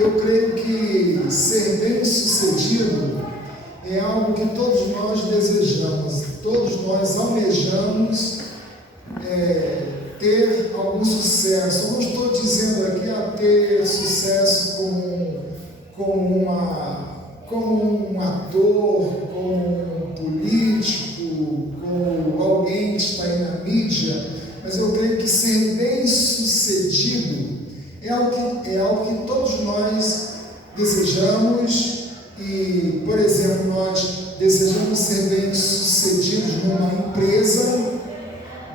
Eu creio que ser bem-sucedido é algo que todos nós desejamos, todos nós almejamos ter algum sucesso. Eu não estou dizendo aqui a ter sucesso como um ator, como um político, como alguém que está aí na mídia, mas eu creio que ser bem-sucedido é algo que todos nós desejamos. E, por exemplo, nós desejamos ser bem-sucedidos numa empresa,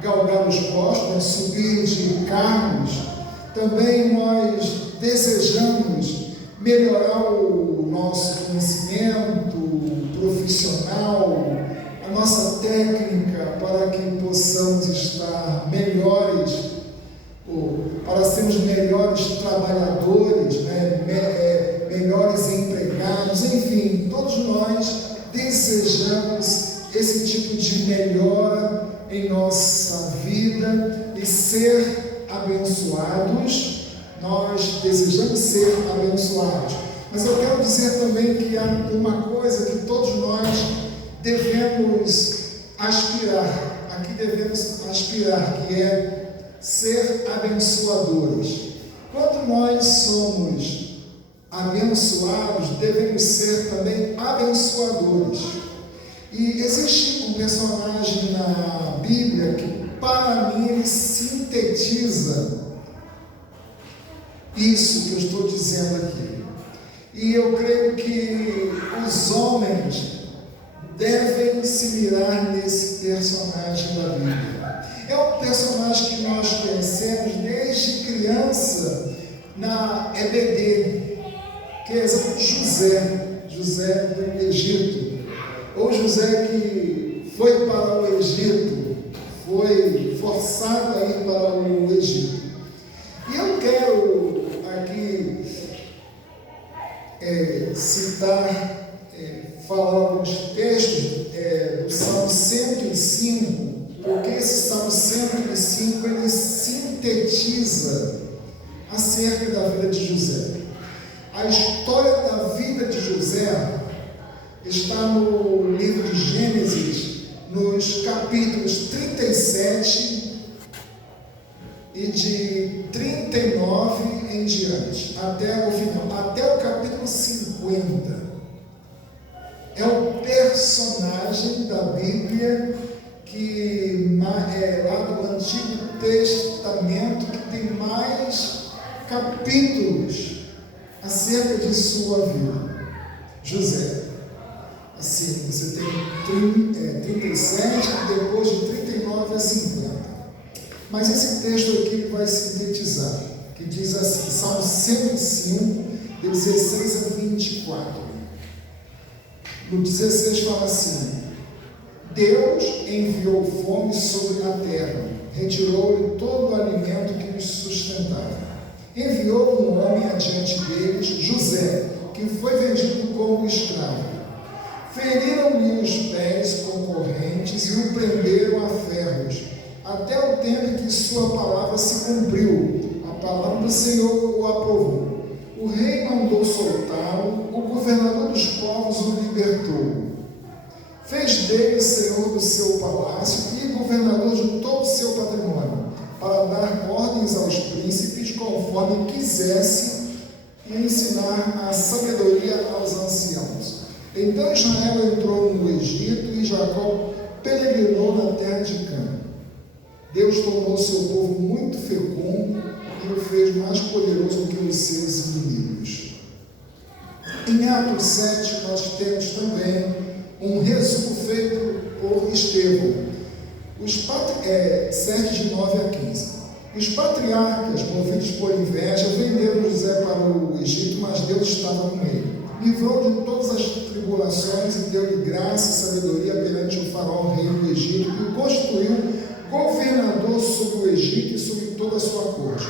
galgar os postos, subir de cargos. Também nós desejamos melhorar o nosso conhecimento profissional, a nossa técnica, para que possamos estar melhores, para sermos melhores trabalhadores, melhores empregados, enfim, todos nós desejamos esse tipo de melhora em nossa vida e ser abençoados. Nós desejamos ser abençoados, mas eu quero dizer também que há uma coisa que todos nós devemos aspirar, que é ser abençoadores. Quando nós somos abençoados, devemos ser também abençoadores. E existe um personagem na Bíblia que, para mim, ele sintetiza isso que eu estou dizendo aqui. E eu creio que os homens devem se mirar nesse personagem da Bíblia. É um personagem que nós conhecemos desde criança na EBD, que é José do Egito, ou José que foi para o Egito, foi forçado a ir para o Egito. E eu quero aqui falar alguns textos do Salmo 105, porque esse Salmo 105 ele sintetiza acerca da vida de José. A história da vida de José está no livro de Gênesis, nos capítulos 37 e de 39 em diante, até o final, até o capítulo 50. É o personagem da Bíblia que lá do Antigo Testamento que tem mais capítulos acerca de sua vida. José. Assim, você tem 37, depois de 39 a 50. Mas esse texto aqui vai sintetizar, que diz assim, Salmo 105, de 16 a 24. No 16 fala assim: Deus enviou fome sobre a terra, retirou-lhe todo o alimento que nos sustentava. Enviou um homem adiante deles, José, que foi vendido como escravo. Feriram-lhe os pés com correntes e o prenderam a ferros, até o tempo em que sua palavra se cumpriu. A palavra do Senhor o aprovou. O rei mandou soltá-lo, o governador dos povos o libertou. Fez dele senhor do seu palácio e governador de todo o seu patrimônio, para dar ordens aos príncipes conforme quisesse e ensinar a sabedoria aos anciãos. Então Israel entrou no Egito e Jacó peregrinou na terra de Cã. Deus tornou seu povo muito fecundo e o fez mais poderoso que os seus inimigos. Em Atos 7 nós temos também um resumo feito por Estevão, 7 de 9 a 15. Os patriarcas, movidos por inveja, venderam José para o Egito, mas Deus estava com ele. Livrou de todas as tribulações e deu-lhe graça e sabedoria perante o faraó, rei do Egito, e o constituiu governador sobre o Egito e sobre toda a sua corte.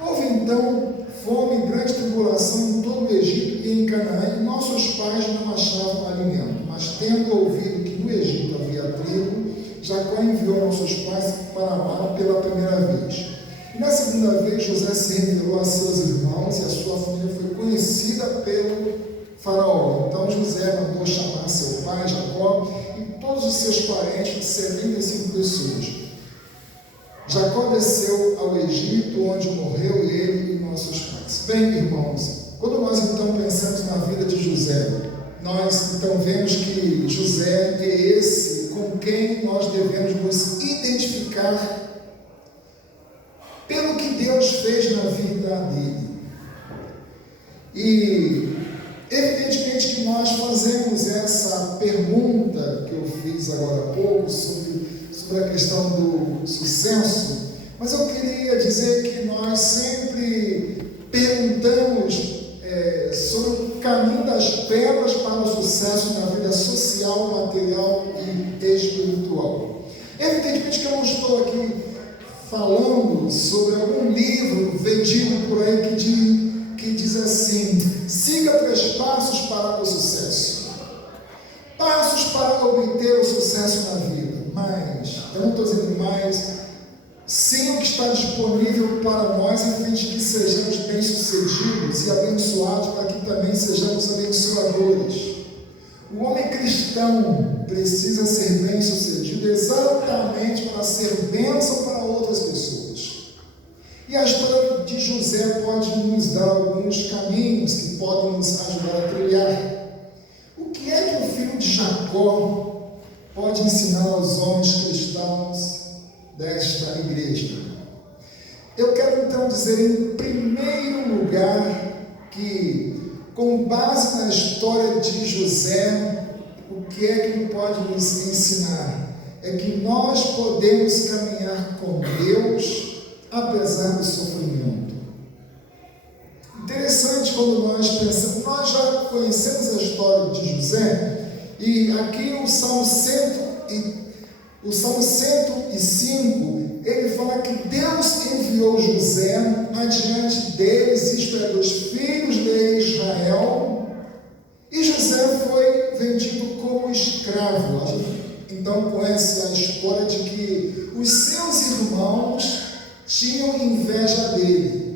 Houve então fome e grande tribulação em todo o Egito e em Canaã, e nossos pais não achavam alimento. Mas tendo ouvido que no Egito havia trigo, Jacó enviou nossos pais para lá pela primeira vez. E na segunda vez, José se revelou a seus irmãos e a sua família foi conhecida pelo faraó. Então José mandou chamar seu pai, Jacó, e todos os seus parentes, 75 pessoas. Jacó desceu ao Egito, onde morreu ele e nossos pais. Bem, irmãos, quando nós então pensamos na vida de José, nós então vemos que José é esse com quem nós devemos nos identificar pelo que Deus fez na vida dele. E evidentemente que nós fazemos essa pergunta que eu fiz agora há pouco sobre a questão do sucesso, mas eu queria dizer que nós sempre perguntamos sobre o caminho das pedras para o sucesso na vida social, material e espiritual. Evidentemente que eu não estou aqui falando sobre algum livro vendido por aí que diz assim: siga 3 passos para o sucesso, passos para obter o sucesso na vida. Mas, eu não estou dizendo mais, sim, o que está disponível para nós, a fim de que sejamos bem-sucedidos e abençoados, para que também sejamos abençoadores. O homem cristão precisa ser bem-sucedido exatamente para ser bênção para outras pessoas. E a história de José pode nos dar alguns caminhos que podem nos ajudar a trilhar. O que é que o filho de Jacó pode ensinar aos homens cristãos desta igreja? Eu quero então dizer, em primeiro lugar, que com base na história de José, o que é que ele pode nos ensinar? É que nós podemos caminhar com Deus apesar do sofrimento. Interessante quando nós pensamos, nós já conhecemos a história de José, e aqui o Salmo 105, ele fala que Deus enviou José adiante deles, isto é, dos filhos de Israel, e José foi vendido como escravo. A gente então conhece a história de que os seus irmãos tinham inveja dele,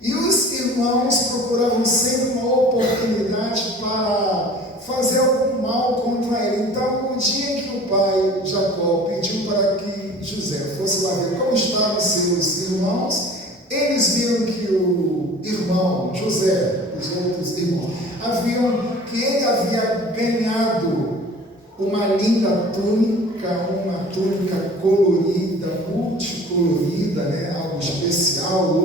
e os irmãos procuravam sempre uma oportunidade para fazer algum mal contra ele. Então, no dia em que o pai Jacó pediu para que José fosse lá ver como estavam seus irmãos, eles viram que o irmão José, os outros irmãos, que ele havia ganhado uma linda túnica, uma túnica colorida, multicolorida, né? Algo especial,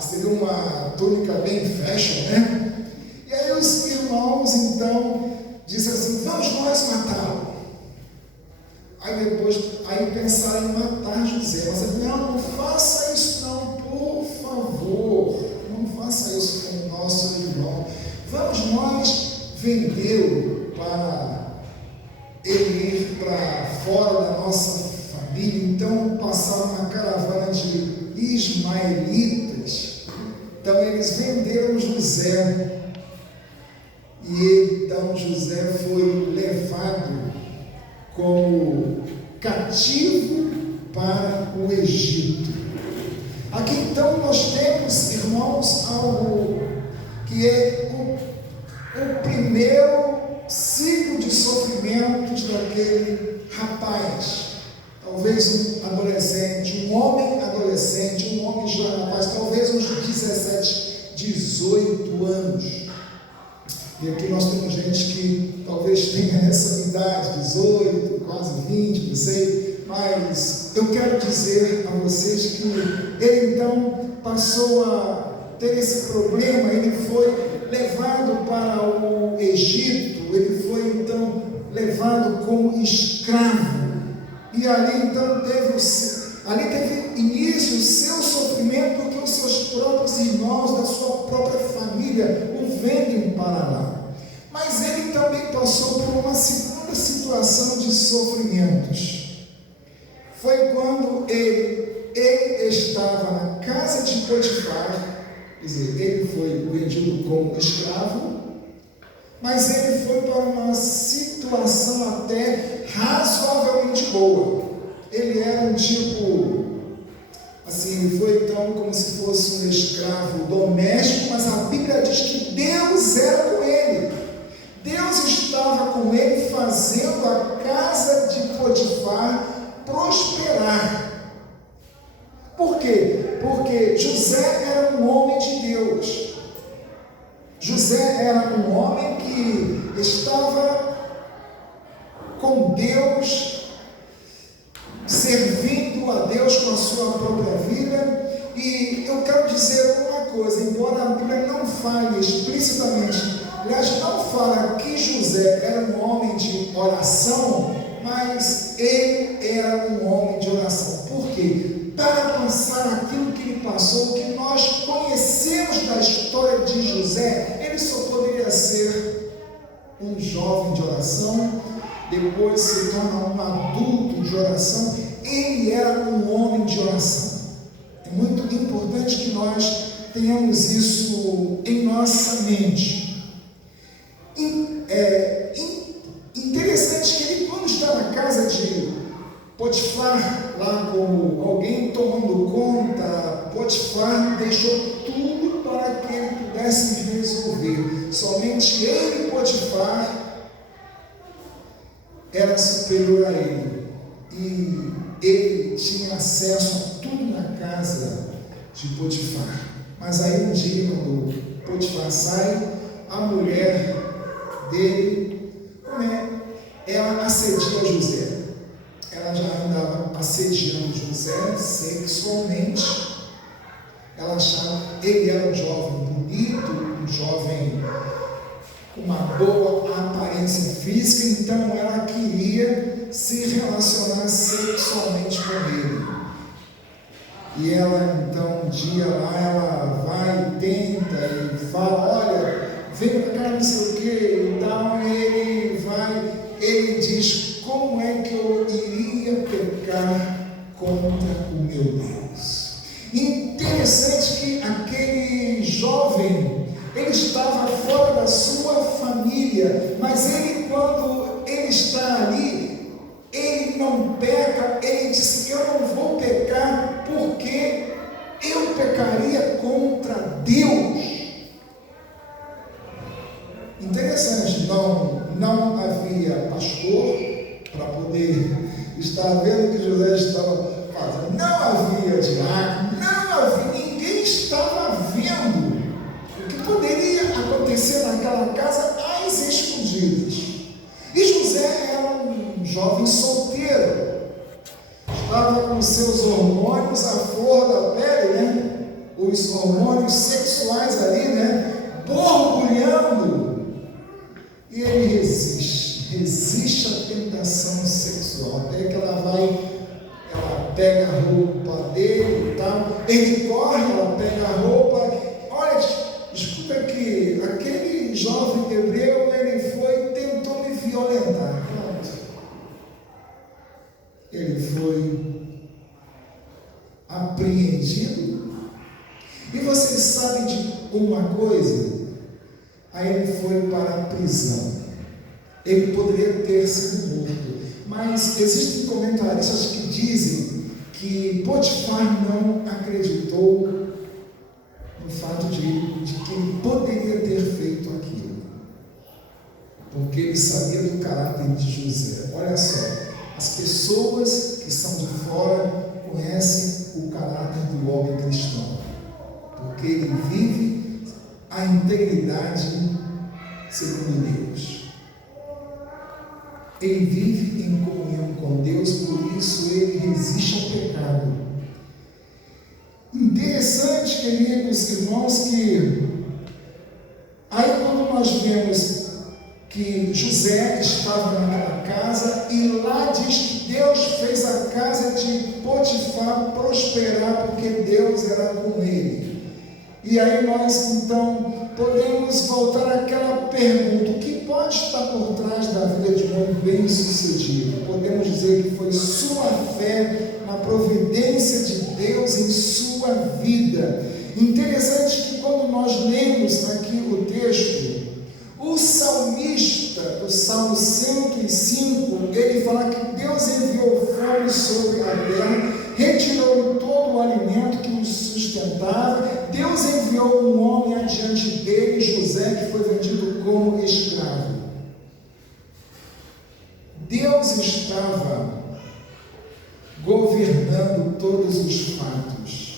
seria uma túnica bem fashion, né? E aí os irmãos então disseram assim: vamos nós matá-lo. Aí pensaram em matar José, mas ele: não faça isso não, por favor, não faça isso com o nosso irmão, vamos nós vendê-lo para ele ir para fora da nossa família. Então passaram uma caravana de ismaelitas, então eles venderam José, e então José foi levado como cativo para o Egito. Aqui então nós temos, irmãos, algo que é o primeiro ciclo de sofrimentos daquele rapaz, talvez um adolescente, um homem adolescente, um homem já rapaz, talvez uns 17, 18 anos. E aqui nós temos gente que talvez tenha essa idade, 18, quase 20, não sei, mas eu quero dizer a vocês que ele então passou a ter esse problema. Ele foi levado para o Egito, ele foi então levado como escravo, e ali então teve início o seu sofrimento, porque os seus próprios irmãos, da sua própria família, o vendem para lá. Mas ele também passou por uma segunda situação de sofrimentos. Foi quando ele estava na casa de Potifar, quer dizer, ele foi vendido como escravo, mas ele foi para uma situação até razoavelmente boa. Ele era um tipo assim, foi então como se fosse um escravo doméstico, mas a Bíblia diz que Deus era com ele. Deus estava com ele, fazendo a casa de Potifar prosperar. Por quê? Porque José era um homem de Deus. José era um homem que estava com Deus, servindo a Deus com a sua própria vida. E eu quero dizer uma coisa, embora a Bíblia não fale explicitamente, aliás, não fala que José era um homem de oração, mas ele era um homem de oração. Por quê? Para passar aquilo que ele passou, o que nós conhecemos da história de José, ele só poderia ser um jovem de oração, depois se torna um adulto de oração. Ele era um homem de oração. É muito importante que nós tenhamos isso em nossa mente. Interessante que ele, quando está na casa de Potifar, lá como alguém tomando conta, Potifar deixou tudo para que ele pudesse resolver. Somente ele, Potifar, era superior a ele. E ele tinha acesso a tudo na casa de Potifar. Mas aí um dia, quando Potifar sai, a mulher dele, ela assedia José. Ela já andava assediando José sexualmente. Ela achava que ele era um jovem bonito, um jovem com uma boa aparência física, então ela queria se relacionar sexualmente com ele. E ela então um dia lá, ela vai e tenta e fala, olha, vem pra cá, não sei o que, então ele vai, ele diz, como é que eu iria pecar contra o meu Deus? Interessante que aquele jovem, ele estava fora da sua família, mas ele, quando ele está ali, ele não peca. Ele disse, eu não vou pecar, porque eu pecaria contra Deus. Interessante, não havia pastor para poder estar vendo o que José estava fazendo, não havia diácono, não havia, ninguém estava vendo o que poderia acontecer naquela casa às escondidas. E José era um jovem solteiro, estava com seus hormônios à flor da pele, os hormônios sexuais ali, borbulhando. E ele resiste à tentação sexual, até que ela pega a roupa dele e tal, ele corre, ela pega a roupa. Olha, escuta aqui, aquele jovem hebreu, ele tentou me violentar. Pronto. Ele foi apreendido. E vocês sabem de uma coisa? Aí ele foi para a prisão. Ele poderia ter sido morto, mas existem comentaristas que dizem que Potifar não acreditou no fato de que ele poderia ter feito aquilo, porque ele sabia do caráter de José. Olha só, as pessoas que são de fora conhecem o caráter do homem cristão, porque ele vive a integridade segundo Deus. Ele vive em comunhão com Deus, por isso ele resiste ao pecado. Interessante, queridos irmãos, que aí quando nós vemos que José estava naquela casa, e lá diz que Deus fez a casa de Potifar prosperar, porque Deus era com ele. E aí nós então podemos voltar àquela pergunta, o que pode estar por trás da vida de um homem bem-sucedido? Podemos dizer que foi sua fé na providência de Deus em sua vida. Interessante que quando nós lemos aqui o texto, o salmista, do Salmo 105, ele fala que Deus enviou fome sobre a terra, retirou todo todo o alimento que os sustentava. Deus enviou um homem adiante dele, José, que foi vendido como escravo. Deus estava governando todos os fatos.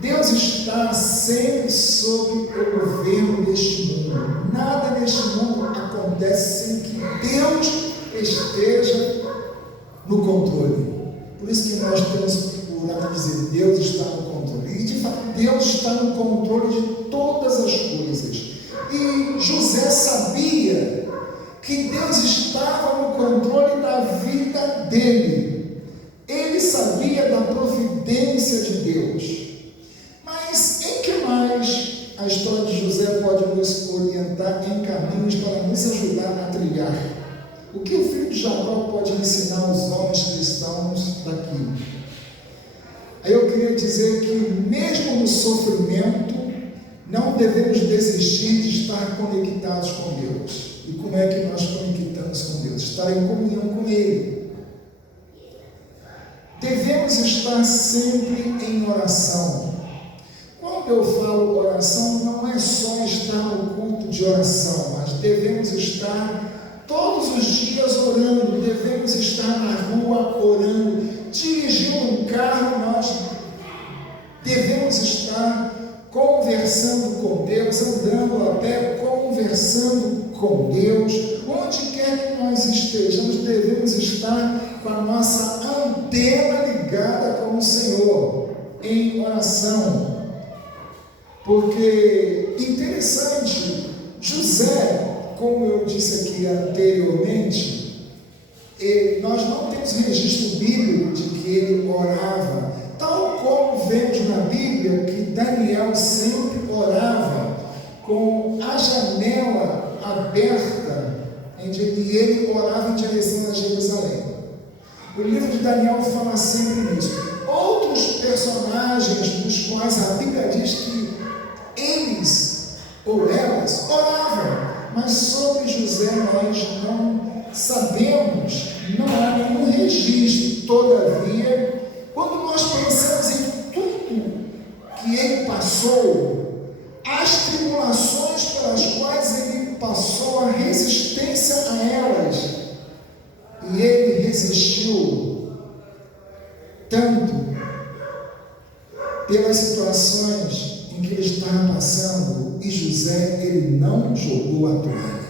Deus está sempre sob o governo deste mundo. Nada neste mundo acontece sem que Deus esteja no controle. Por isso que nós temos por hábito dizer, Deus está no controle. E de fato, Deus está no controle de todas as coisas. E José sabia que Deus estava no controle da vida dele. Ele sabia da providência de Deus. Mas em que mais a história de José pode nos orientar em caminhos para nos ajudar a trilhar? O que o filho de Jacó pode ensinar aos homens cristãos daqui? Aí eu queria dizer que mesmo no sofrimento, não devemos desistir de estar conectados com Deus. E como é que nós conectamos com Deus? Estar em comunhão com Ele. Devemos estar sempre em oração. Quando eu falo oração, não é só estar no culto de oração, mas devemos estar todos os dias orando, devemos estar na rua orando, dirigindo um carro, nós devemos estar conversando com Deus, andando a pé, conversando com Deus, onde quer que nós estejamos, devemos estar com a nossa antena ligada com o Senhor, em oração. Porque, interessante, José, como eu disse aqui anteriormente, nós não temos registro bíblico de que ele orava, tal como vemos na Bíblia que Daniel sempre orava com a janela aberta, e ele orava em direção a Jerusalém. O livro de Daniel fala sempre nisso. Outros personagens dos quais a Bíblia diz que eles ou elas oravam, mas sobre José nós não sabemos, não há nenhum registro. Todavia, quando nós pensamos em tudo que ele passou, as tribulações pelas quais ele passou, a resistência a elas, e ele resistiu tanto pelas situações em que ele estava passando, e José, ele não jogou a toalha,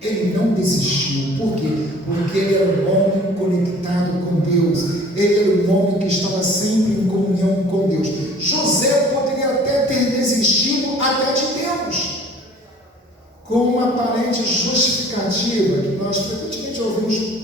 ele não desistiu. Por quê? Porque ele era um homem conectado com Deus, ele era um homem que estava sempre em comunhão com Deus. José poderia até ter desistido até de Deus, com uma aparente justificativa que nós frequentemente ouvimos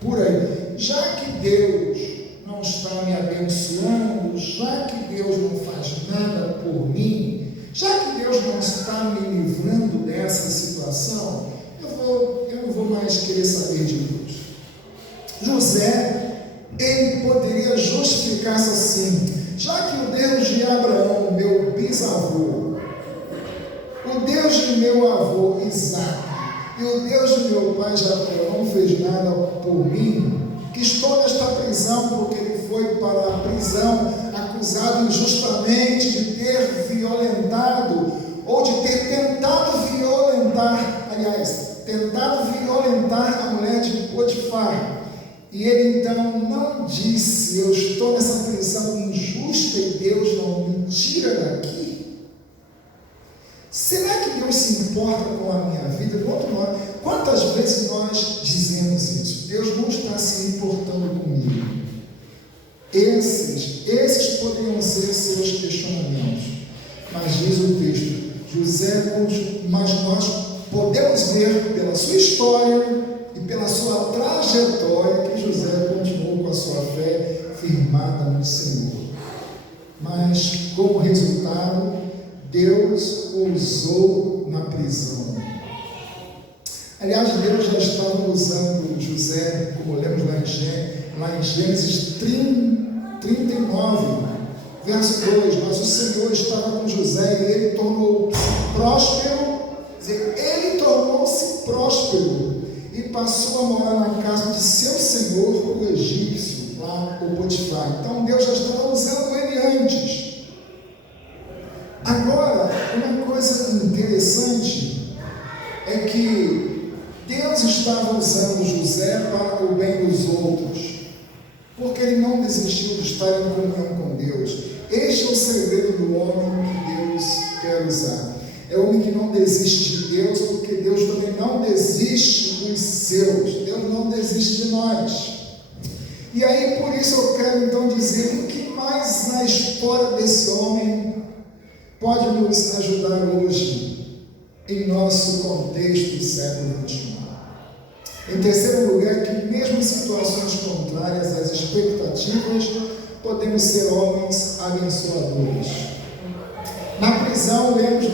por aí. Já que Deus não está me abençoando, já que Deus não faz nada por mim, já que Deus não está me livrando dessa situação, eu não vou mais querer saber de Deus. José, ele poderia justificar-se assim: já que o Deus de Abraão, meu bisavô, o Deus de meu avô Isaac e o Deus de meu pai Jacó não fez nada por mim, que estou nesta prisão, porque ele foi para a prisão acusado injustamente de ter violentado, ou de ter tentado violentar a mulher de Potifar. E ele então não disse: eu estou nessa prisão injusta e Deus não me tira daqui. Será que Deus se importa com a minha vida? Quantas vezes nós dizemos isso? Deus não está se importando comigo. Esses poderiam ser seus questionamentos. Mas diz o texto, mas nós podemos ver pela sua história e pela sua trajetória que José continuou com a sua fé firmada no Senhor. Mas, como resultado, Deus o usou na prisão. Aliás, Deus já estava usando José, como lemos lá em Gênesis 39, verso 2. Mas o Senhor estava com José e ele tornou-se próspero e passou a morar na casa de seu senhor, o egípcio. lá o Potifar. Então Deus já estava usando ele antes. Agora, uma coisa interessante é que Deus estava usando José para o bem dos outros, porque ele não desistiu de estar em comunhão com Deus. Este é o segredo do homem que Deus quer usar. É o homem que não desiste de Deus, porque Deus também não desiste dos seus. Deus não desiste de nós. E aí, por isso eu quero então dizer o que mais na história desse homem pode nos ajudar hoje, em nosso contexto do século XXI. Em terceiro lugar, que mesmo em situações contrárias às expectativas, podemos ser homens abençoadores. Na prisão, lemos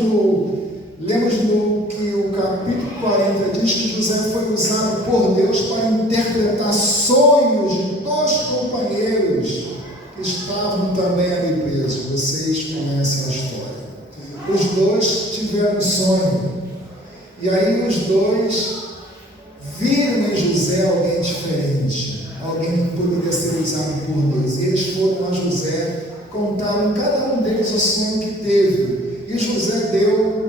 no que o capítulo 40 diz que José foi usado por Deus para interpretar sonhos de dois companheiros que estavam também ali presos. Vocês conhecem a história. Os dois tiveram um sonho, e aí os dois viram em José alguém diferente, alguém que poderia ser usado por Deus. E eles foram a José, contaram cada um deles o sonho que teve, e José deu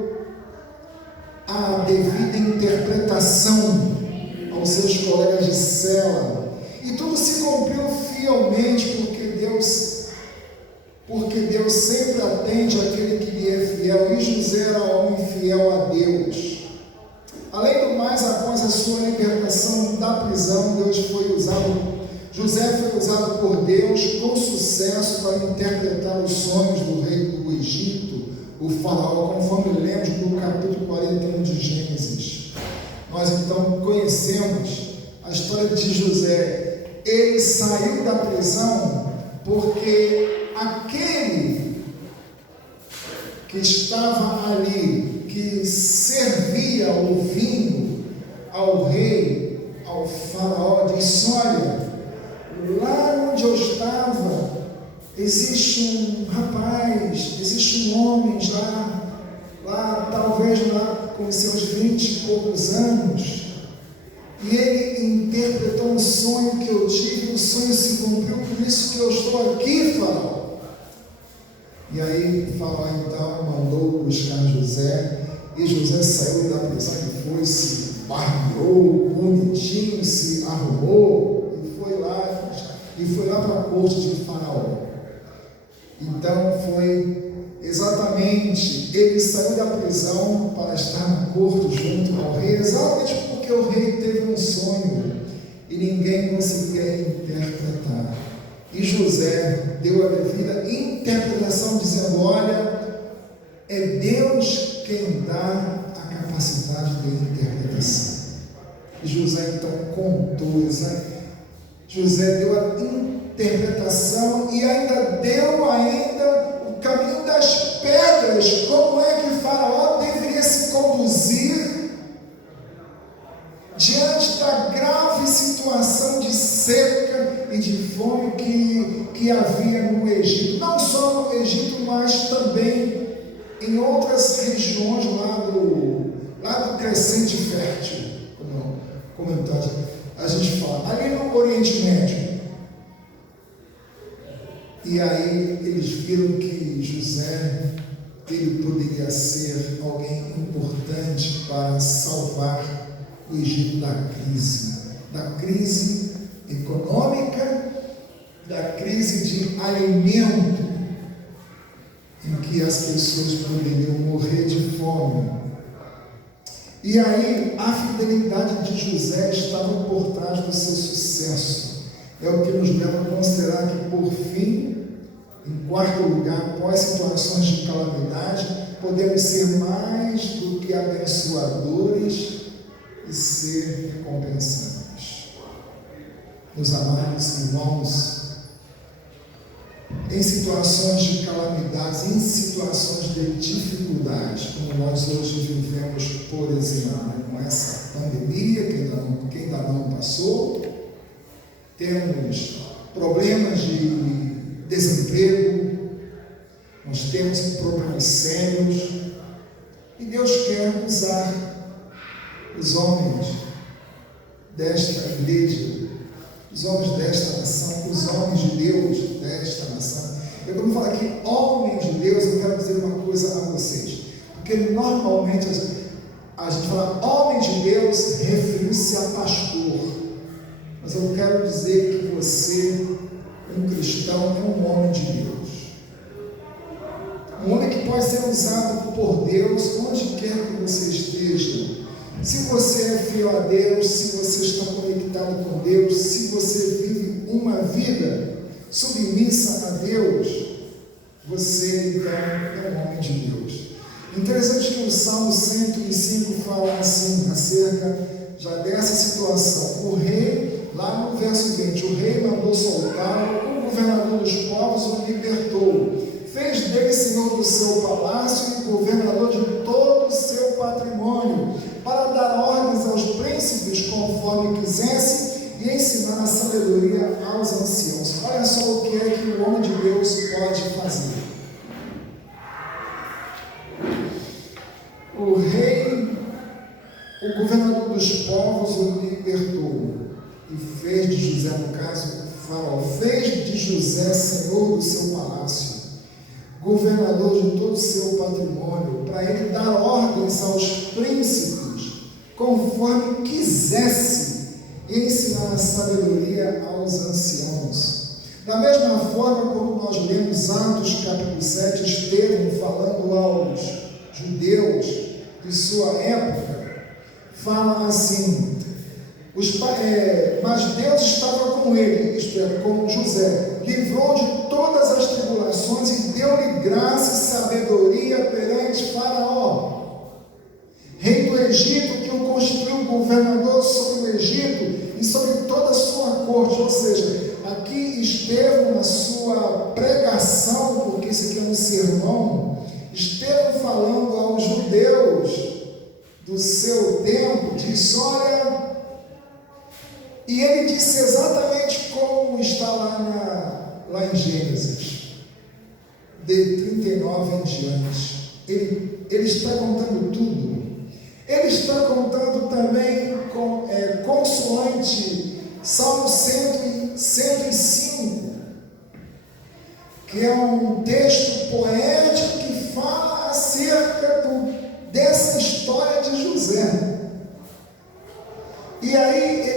a devida interpretação aos seus colegas de cela, e tudo se cumpriu fielmente, porque Deus sempre atende aquele que lhe é fiel, e José era homem fiel a Deus. Além do mais, após a sua libertação da prisão, José foi usado por Deus com sucesso para interpretar os sonhos do rei do Egito, o faraó, conforme lemos no capítulo 41 de Gênesis. Nós então conhecemos a história de José. Ele saiu da prisão porque aquele que estava ali, que servia o vinho ao rei, ao faraó, disse: olha, lá onde eu estava, existe um rapaz, existe um homem lá talvez lá com seus 20 e poucos anos, e ele interpretou um sonho que eu tive, o sonho se cumpriu, por isso que eu estou aqui, faraó. E aí o faraó então mandou buscar José, e José saiu da prisão e foi, se barbeou bonitinho, se arrumou e foi lá para a corte de Faraó. Então foi exatamente, ele saiu da prisão para estar na corte junto ao rei, exatamente porque o rei teve um sonho e ninguém conseguia interpretar. E José deu a devida interpretação, dizendo: olha, é Deus quem dá a capacidade de interpretação. E José então contou, José deu a interpretação e ainda deu o caminho das pedras, como é que Faraó deveria se conduzir diante da grave situação de seca e de fome que havia no Egito. Não só no Egito, mas também em outras regiões lá do crescente fértil, como a gente fala, ali no Oriente Médio. E aí eles viram que José, ele poderia ser alguém importante para salvar o Egito da crise econômica, da crise de alimento, em que as pessoas poderiam morrer de fome. E aí a fidelidade de José estava por trás do seu sucesso. É o que nos leva a considerar que, por fim, em quarto lugar, após situações de calamidade, podemos ser mais do que abençoadores e ser recompensados. Meus amados irmãos, em situações de calamidades, em situações de dificuldades, como nós hoje vivemos, por exemplo, com essa pandemia que ainda não passou, temos problemas de desemprego, nós temos problemas sérios, e Deus quer usar os homens desta igreja os homens desta nação, os homens de Deus desta nação. Eu, quando falo aqui homens de Deus, eu quero dizer uma coisa a vocês, porque normalmente a gente fala homem de Deus referindo-se a pastor, mas eu quero dizer que você, um cristão, é um homem de Deus, um homem que pode ser usado por Deus onde quer que você esteja. Se você é fiel a Deus, se você está conectado com Deus, se você vive uma vida submissa a Deus, você então é um homem de Deus. Interessante que o Salmo 105 fala assim, acerca já dessa situação. O rei, lá no verso 20, o rei mandou soltá-lo, o governador dos povos o libertou, fez dele senhor do seu palácio e governador de todo o seu patrimônio, para dar ordens aos príncipes conforme quisesse e ensinar a sabedoria aos anciãos. Olha só o que é que o homem de Deus pode fazer. O rei, o governador dos povos o libertou e fez de José, no caso, o faraó, fez de José senhor do seu palácio, governador de todo o seu patrimônio, para ele dar ordens aos príncipes, conforme quisesse, e ensinar a sabedoria aos anciãos. Da mesma forma, como nós lemos Atos capítulo 7, Estevão falando aos judeus de sua época, fala assim, mas Deus estava com ele, isto é, com José, livrou de todas as tribulações e deu-lhe graça e sabedoria perante Faraó, rei do Egito, que o constituiu governador sobre o Egito e sobre toda a sua corte. Ou seja, aqui Estevão, na sua pregação, porque isso aqui é um sermão, Estevão falando aos judeus do seu tempo, diz, olha, e ele disse exatamente como está lá em Gênesis, de 39 em diante. Ele está contando tudo. Ele está contando também consoante Salmo 105, que é um texto poético que fala acerca dessa história de José. E aí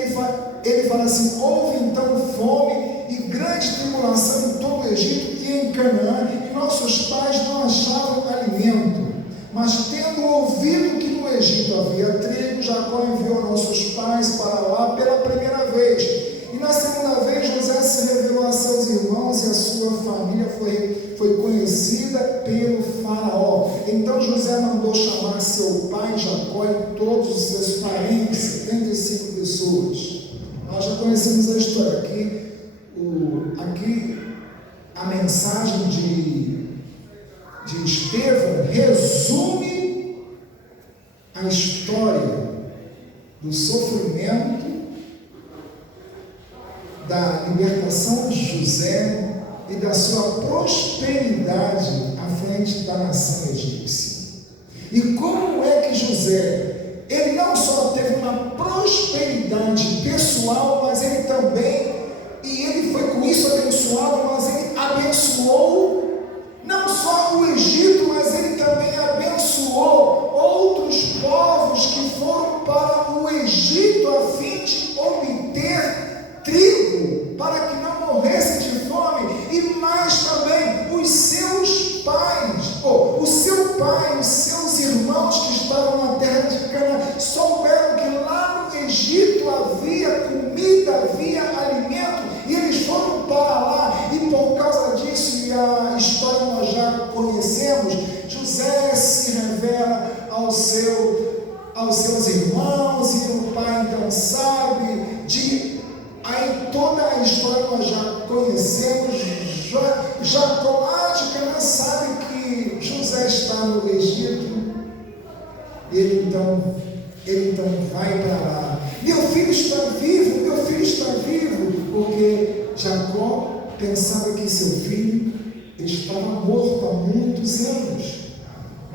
ele fala assim, houve então fome e grande tribulação em todo o Egito e em Canaã, e nossos pais não achavam alimento. Mas tendo ouvido que no Egito havia trigo, Jacó enviou nossos pais para lá pela primeira vez. E na segunda vez José se revelou a seus irmãos e a sua família foi conhecida pelo faraó. Então José mandou chamar seu pai Jacó e todos os seus parentes, 75 pessoas. Nós já conhecemos a história. Aqui a mensagem de Estevão resume a história do sofrimento, da libertação de José e da sua prosperidade à frente da nação egípcia. E como é que José, ele não só teve uma prosperidade pessoal, mas ele também, e ele foi com isso abençoado, mas ele abençoou não só o Egito, mas ele também abençoou outros povos que foram para o Egito a fim de obter trigo, para que não morressem de fome, e mais também os seus pais, o seu pai, os seus irmãos que estavam na terra de Canaã, souberam que lá no Egito havia comida, havia alimento, e eles foram para lá, e por causa disso, e a história nós já conhecemos, José se revela aos seus irmãos, e o pai então sabe, aí toda a história nós já conhecemos, Jacó lá de Canaã sabe que José está no Egito, ele então vai para lá, meu filho está vivo, porque Jacó pensava que seu filho estava morto há muitos anos,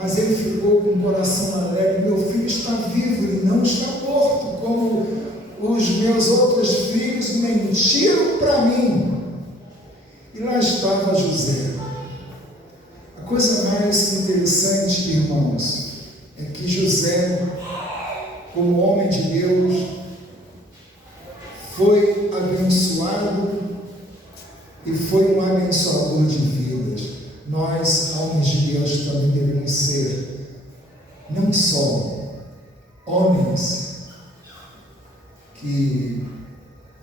mas ele ficou com o coração alegre, meu filho está vivo, ele não está morto, como os meus outros filhos mentiram para mim. E lá estava José. A coisa mais interessante, irmãos, é que José, como homem de Deus, foi abençoado e foi um abençoador de vidas. Nós, homens de Deus, também devemos ser não só homens que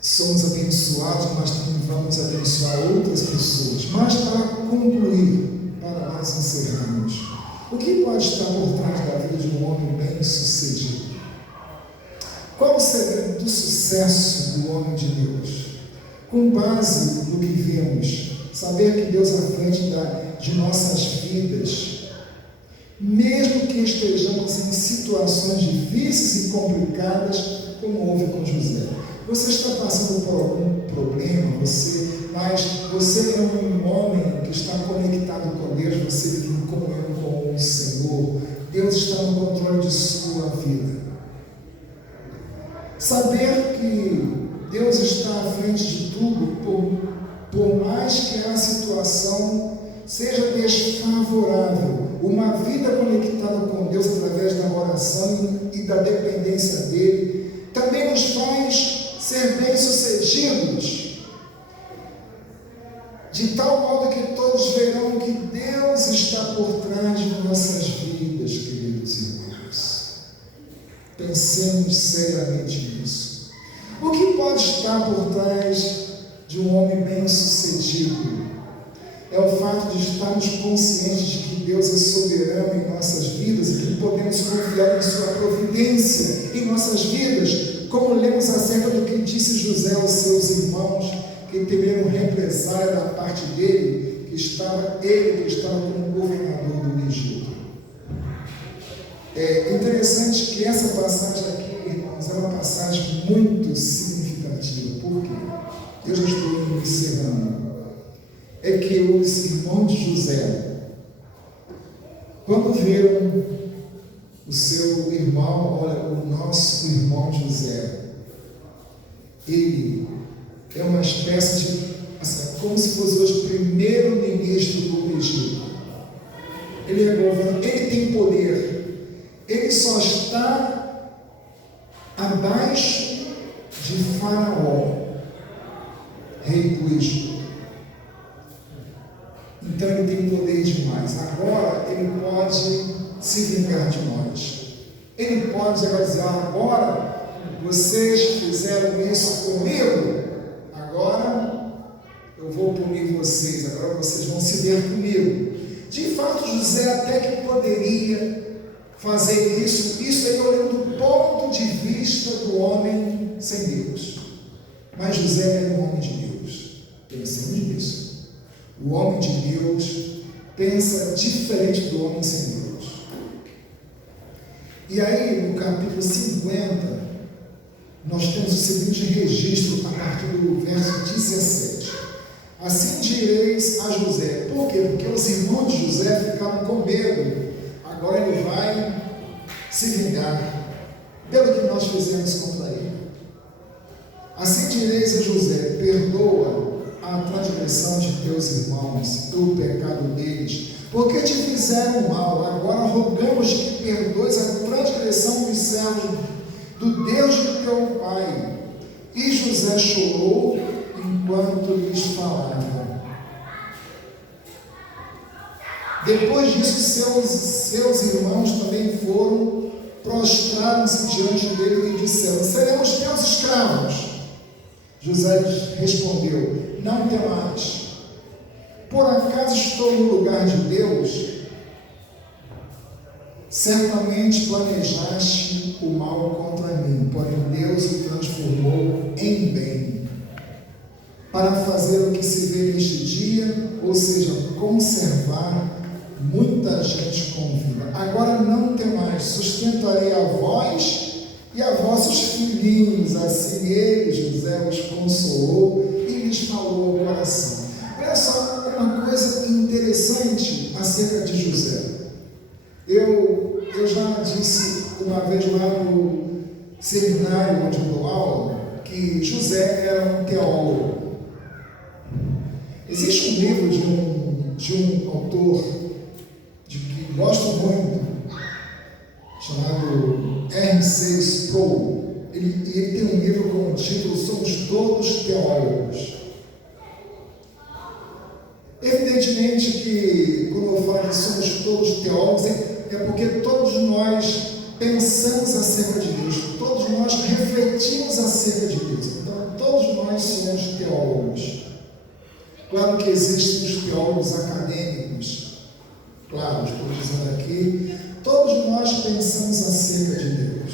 somos abençoados, mas também vamos abençoar outras pessoas. Mas para concluir, para nós encerrarmos, o que pode estar por trás da vida de um homem bem-sucedido? Qual o segredo do sucesso do homem de Deus? Com base no que vemos, saber que Deus é à frente de nossas vidas, mesmo que estejamos em situações difíceis e complicadas, como houve com José. Você está passando por algum problema, mas você é um homem que está conectado com Deus, você vive em comunhão com o Senhor. Deus está no controle de sua vida. Saber que Deus está à frente de tudo, por mais que a situação seja desfavorável, uma vida conectada com Deus através da oração e da dependência dEle, também nos faz ser bem-sucedidos, de tal modo que todos verão que Deus está por trás de nossas vidas, queridos irmãos. Pensemos seriamente nisso. O que pode estar por trás de um homem bem-sucedido? É o fato de estarmos conscientes de que Deus é soberano em nossas vidas e que podemos confiar em sua providência em nossas vidas, como lemos acerca do que disse José aos seus irmãos, que temeram represália da parte dele, que estava como governador do Egito. É interessante que essa passagem aqui, irmãos, é uma passagem muito significativa. Por quê? Eu já estou encerrando. É que os irmãos de José, quando viram o seu irmão, olha, o nosso irmão José, ele é uma espécie de, assim, como se fosse hoje o primeiro-ministro do Egito. Ele é governador, ele tem poder, ele só está abaixo de Faraó, rei do Egito. Então ele tem poder demais. Agora ele pode se vingar de nós. Ele pode dizer, agora vocês fizeram isso comigo, agora eu vou punir vocês, agora vocês vão se ver comigo. De fato, José até que poderia fazer isso aí olhando do ponto de vista do homem sem Deus. Mas José era um homem de Deus. Pensemos nisso. O homem de Deus pensa diferente do homem sem Deus. E aí, no capítulo 50, nós temos o seguinte registro a partir do verso 17. Assim direis a José. Por quê? Porque os irmãos de José ficavam com medo. Agora ele vai se vingar pelo que nós fizemos contra ele. Assim direis a José: perdoa a transgressão de teus irmãos, o pecado deles, porque te fizeram mal. Agora rogamos que perdoes a transgressão dos servos do Deus de teu pai. E José chorou enquanto lhes falava. Depois disso, seus irmãos também foram, prostraram-se diante dele e disseram: seremos teus escravos. José respondeu: não temais. Por acaso estou no lugar de Deus? Certamente planejaste o mal contra mim, porém Deus o transformou em bem, para fazer o que se vê neste dia, ou seja, conservar muita gente com vida. Agora não temais, sustentarei a vós e a vossos filhinhos. Assim ele, José, os consolou e lhes falou ao coração. Olha só uma coisa interessante acerca de José. Eu já disse uma vez lá no seminário onde eu dou aula, que José era um teólogo. Existe um livro de um autor que gosto muito, chamado R.C. Sproul. Ele tem um livro com o título Somos Todos Teólogos. Evidentemente que quando eu falo que somos todos teólogos, é porque todos nós pensamos acerca de Deus, todos nós refletimos acerca de Deus. Então, todos nós somos teólogos. Claro que existem os teólogos acadêmicos, claro, estou dizendo aqui, todos nós pensamos acerca de Deus.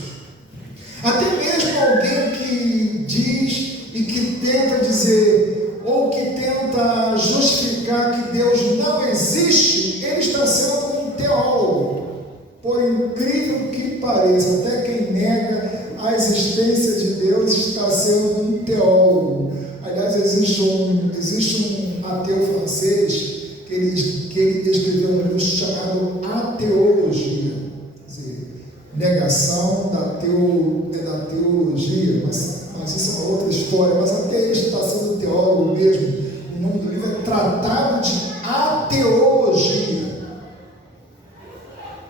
Até mesmo alguém que diz e que tenta dizer, ou que tenta justificar que Deus não existe, ele está sendo um teólogo. Por incrível que pareça, até quem nega a existência de Deus está sendo um teólogo. Aliás, existe um ateu francês que ele escreveu um livro chamado Ateologia, quer dizer, negação da teologia, mas isso é uma outra história, mas até ele está sendo teólogo mesmo. O nome do livro é Tratado de Ateologia.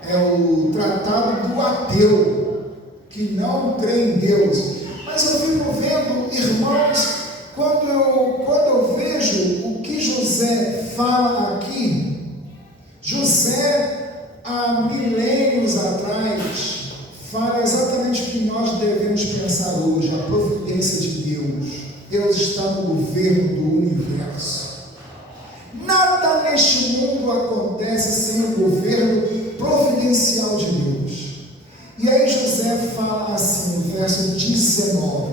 É o tratado do ateu, que não crê em Deus. Mas eu fico vendo, irmãos, quando eu vejo o que José fala aqui, José, há milênios atrás, fala exatamente o que nós devemos pensar hoje, a providência de Deus. Deus está no governo do universo. Nada neste mundo acontece sem o governo providencial de Deus. E aí José fala assim, no verso 19: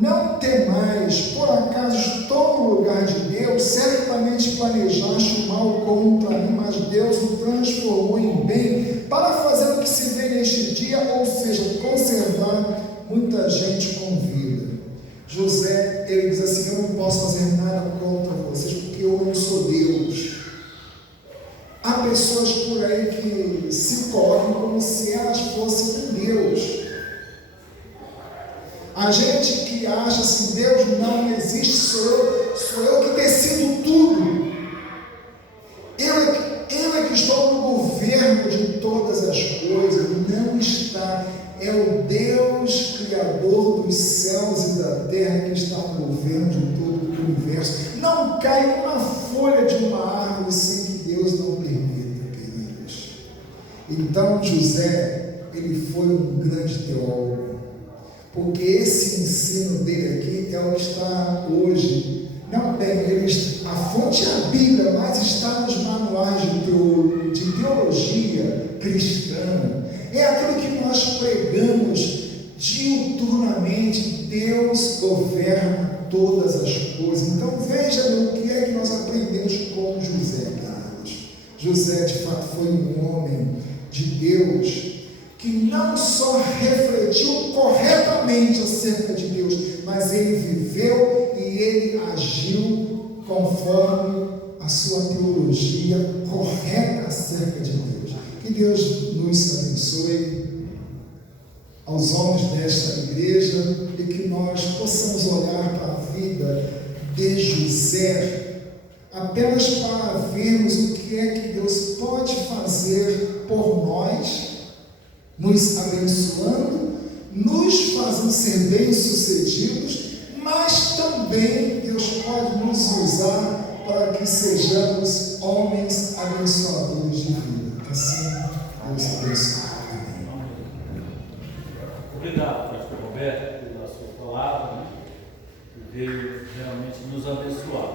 não temais, por acaso estou no lugar de Deus, certamente planejaste o mal contra mim, mas Deus o transformou em bem, para fazer o que se vê neste dia, ou seja, conservar muita gente com vida. José, ele diz assim, eu não posso fazer nada contra vocês, porque eu não sou Deus. Há pessoas por aí que se colocam como se elas fossem Deus. A gente que acha assim, Deus não existe, sou eu que decido tudo. Eu é que estou no governo de todas as coisas. Não está. É o Deus Criador dos céus e da terra que está no governo de todo o universo. Não cai uma folha de uma árvore sem que Deus não permita, queridos. Então José, ele foi um grande teólogo, porque esse ensino dele aqui é o que está hoje. Não tem, a fonte é a Bíblia, mas está nos manuais de teologia cristã. É aquilo que nós pregamos diuturnamente. Deus governa todas as coisas. Então veja o que é que nós aprendemos com José, caros. José de fato foi um homem de Deus, que não só refletiu corretamente acerca de Deus, mas ele viveu e ele agiu conforme a sua teologia correta acerca de Deus. Que Deus nos abençoe, aos homens desta igreja, e que nós possamos olhar para a vida de José apenas para vermos o que é que Deus pode fazer por nós, nos abençoando, nos fazendo ser bem-sucedidos, mas também Deus pode nos usar para que sejamos homens abençoadores de vida. Assim, Deus abençoe. Obrigado, pastor Roberto, pela sua palavra, que veio realmente nos abençoar.